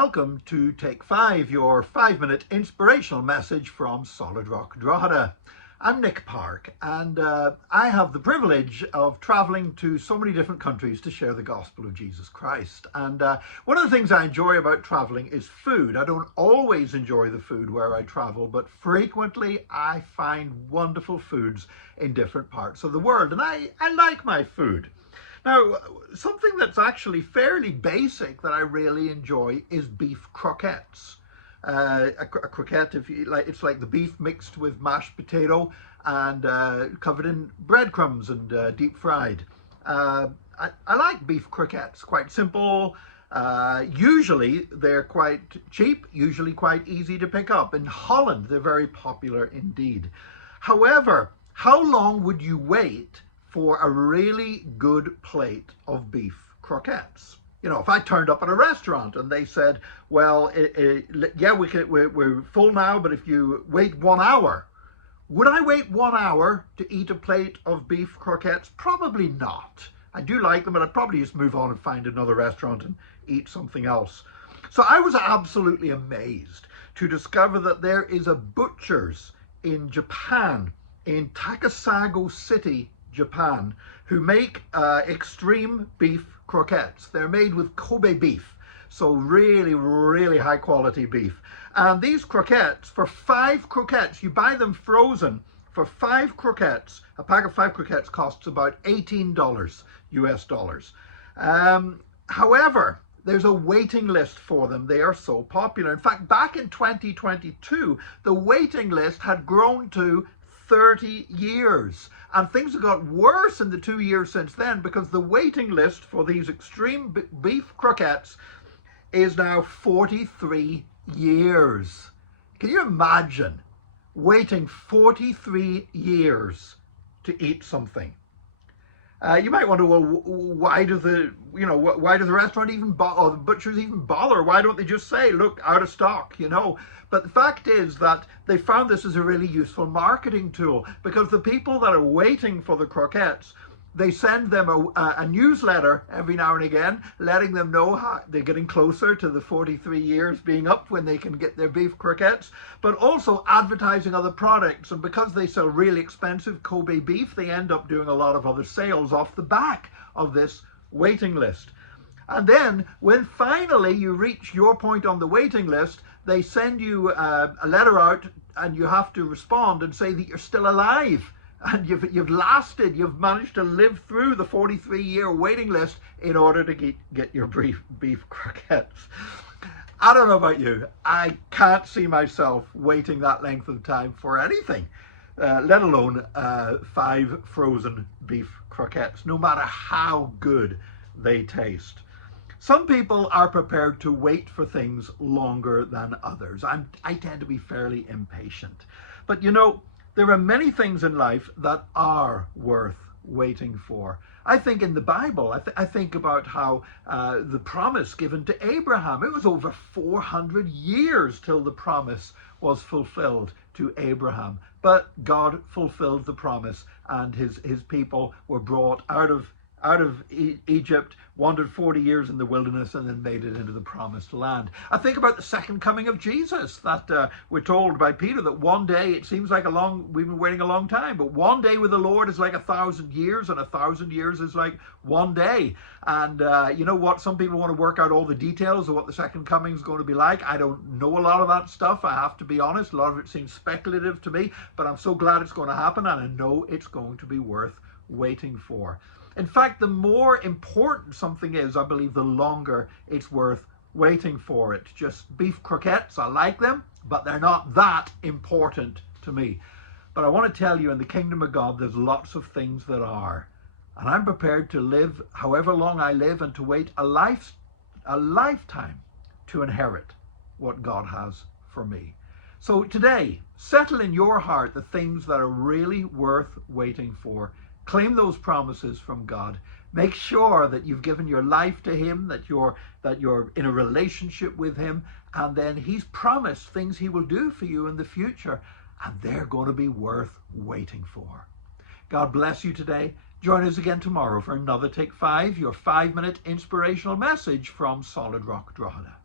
welcome to Take 5, your 5-minute inspirational message from Solid Rock Drogheda. I'm Nick Park, and I have the privilege of traveling to so many different countries to share the gospel of Jesus Christ. And one of the things I enjoy about traveling is food. I don't always enjoy the food where I travel, but frequently I find wonderful foods in different parts of the world, and I like my food. Now, something that's actually fairly basic that I really enjoy is beef croquettes. A croquette, if you like, it's like the beef mixed with mashed potato and covered in breadcrumbs and deep fried. I like beef croquettes. Quite simple. Usually they're quite cheap. Usually quite easy to pick up. In Holland, they're very popular indeed. However, how long would you wait for a really good plate of beef croquettes? You know, if I turned up at a restaurant and they said, well, yeah, we're full now, but if you wait 1 hour, would I wait 1 hour to eat a plate of beef croquettes? Probably not. I do like them, but I'd probably just move on and find another restaurant and eat something else. So I was absolutely amazed to discover that there is a butcher's in Japan, in Takasago City, Japan, who make extreme beef croquettes. They're made with Kobe beef, so really, really high quality beef. And these croquettes, for 5 croquettes, you buy them frozen. For 5 croquettes, a pack of 5 croquettes costs about $18 US dollars. However, there's a waiting list for them. They are so popular. In fact, back in 2022, the waiting list had grown to 30 years, and things have got worse in the 2 years since then, because the waiting list for these extreme beef croquettes is now 43 years. Can you imagine waiting 43 years to eat something? You might wonder, well, why does the restaurant even bother, or the butchers even bother? Why don't they just say, look, out of stock, you know? But the fact is that they found this as a really useful marketing tool, because the people that are waiting for the croquettes, they send them a newsletter every now and again, letting them know how they're getting closer to the 43 years being up when they can get their beef croquettes, but also advertising other products. And because they sell really expensive Kobe beef, they end up doing a lot of other sales off the back of this waiting list. And then when finally you reach your point on the waiting list, they send you a letter out, and you have to respond and say that you're still alive. And you've lasted, you've managed to live through the 43-year waiting list in order to get your beef croquettes. I don't know about you, I can't see myself waiting that length of time for anything, let alone 5 frozen beef croquettes, no matter how good they taste. Some people are prepared to wait for things longer than others. I tend to be fairly impatient. But you know, there are many things in life that are worth waiting for. I think in the Bible, I think about how the promise given to Abraham, it was over 400 years till the promise was fulfilled to Abraham. But God fulfilled the promise, and his people were brought out of Egypt, wandered 40 years in the wilderness, and then made it into the promised land. I think about the second coming of Jesus, that we're told by Peter that one day, it seems like we've been waiting a long time, but one day with the Lord is like 1,000 years, and 1,000 years is like one day. And you know what? Some people want to work out all the details of what the second coming is going to be like. I don't know a lot of that stuff, I have to be honest. A lot of it seems speculative to me, but I'm so glad it's going to happen, and I know it's going to be worth waiting for. In fact, the more important something is, I believe, the longer it's worth waiting for it. Just beef croquettes, I like them, but they're not that important to me. But I want to tell you, in the kingdom of God, there's lots of things that are. And I'm prepared to live however long I live, and to wait a lifetime to inherit what God has for me. So today, settle in your heart the things that are really worth waiting for. Claim those promises from God. Make sure that you've given your life to him, that you're in a relationship with him, and then he's promised things he will do for you in the future, and they're going to be worth waiting for. God bless you today. Join us again tomorrow for another Take 5, your 5-minute inspirational message from Solid Rock Drogheda.